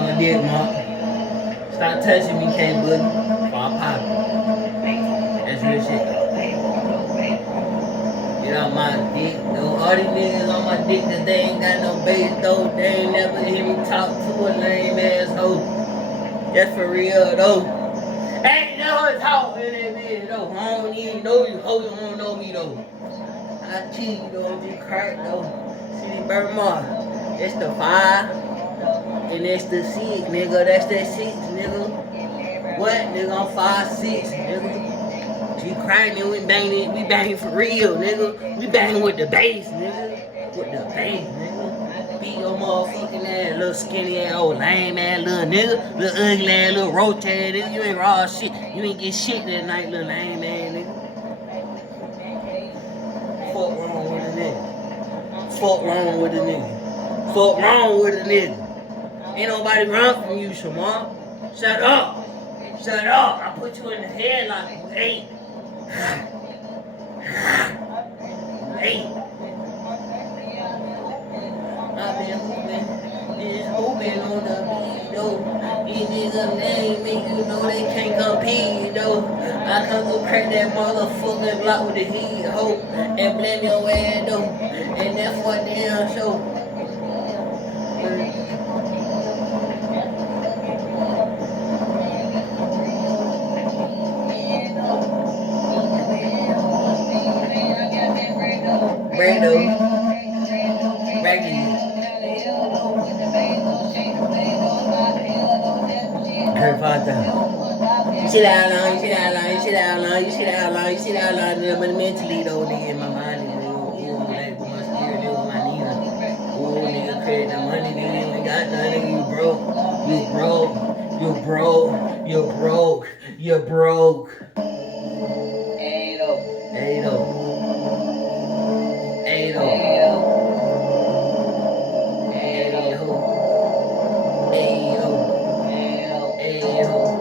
on my dick, Mark. Stop touching me, K-Buddy. Or I'll pop it. That's real shit. Get on my dick, though. All these niggas on my dick cause they ain't got no base, though. They ain't never hear me talk to a lame asshole. That's for real, though. Ain't never talk in that bitch, though. I don't even know you, hoe. You don't know me, though. I cheat, though. Be crack, though. See the bird mark. That's the 5. And that's the 6, nigga. That's that 6, nigga. What, nigga? I'm 5'6", nigga. She crying, nigga. We banging for real, nigga. We banging with the bass, nigga. With the bass, nigga. Beat your motherfucking ass, little skinny ass, old lame ass, little nigga. Little ugly ass, little rotated nigga. You ain't raw shit. You ain't get shit that night, little lame ass, nigga. Fuck wrong with a nigga. Fuck wrong with a nigga. Fuck wrong with a nigga. Ain't nobody run from you, Shamar. Shut up. Shut up. I put you in the headlock. Hey. Hey. I've been hooping. Been hooping on the beat, though. These niggas name me, you know they can't compete, though. I come to crack that motherfucking block with the heat, ho. And blame your ass, though. And that's what damn show. Brando. Raggy. Her father. You sit down long, you sit down long, you sit down long, you sit down long, you sit down long. But mentally though, nigga, in my mind, nigga, like with my spirit, nigga, with my nigga. Ooh, nigga, create the money, nigga, you ain't got nothing, you broke, you broke, you broke, you broke, you broke. Hey though. Hey though. Hey though. Hey though. Hey though. Hey though.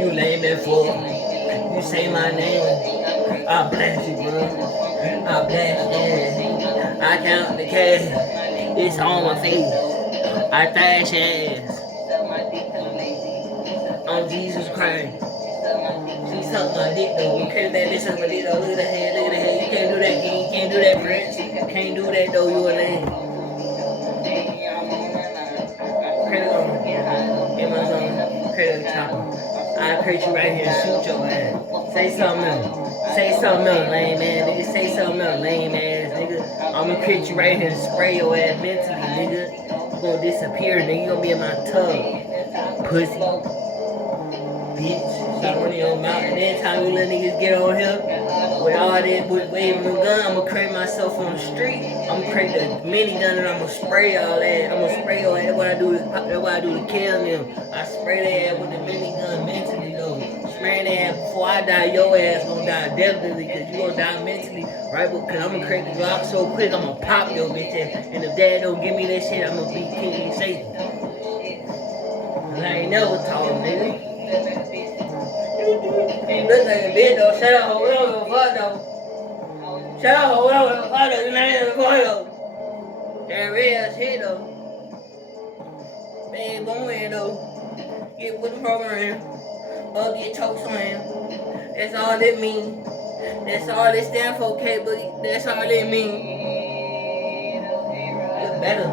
You lame it for. You say my name. I blast you, bro. I blast ass. I count the cash. It's on my face. I thrash ass. On Jesus Christ. She sucked my dick though. You can't let this suck my dick though. Look at the head, look at the head. You can't do that, King. You can't do that, Prince. You can't do that though, you a lame. Credit on. Get my son. Credit on top. I'll create you right here and shoot your ass. Say something else. Say something else, lame ass nigga. Say something else, lame ass nigga. I'm gonna create you right here and spray your ass mentally, nigga. You gonna disappear, nigga. You gonna be in my tub. Pussy. Bitch. Stop running your mouth. And then time you little niggas get on here with all that, with waving the gun, I'm gonna create myself on the street. I'm gonna create the mini gun and I'm gonna spray all that. I'm gonna spray your ass. That's what I do to kill them. I spray their ass with the mini gun mentally though. Spray their ass before I die. Your ass gonna die definitely because you gonna die mentally, right? Because I'm gonna create the Glock so quick, I'm gonna pop your bitch ass. And if dad don't give me that shit, I'm gonna be King Satan. I ain't never told him, nigga. You look like a bitch though. Shut up, hold on, fuck though. Shut up, hold on, fuck though. You ain't even fuck though. That real shit though. Man, go in though. Get with the program. Or get choked slam. That's all it mean. That's all it stand for, K-Boogie. That's all it mean. Look better.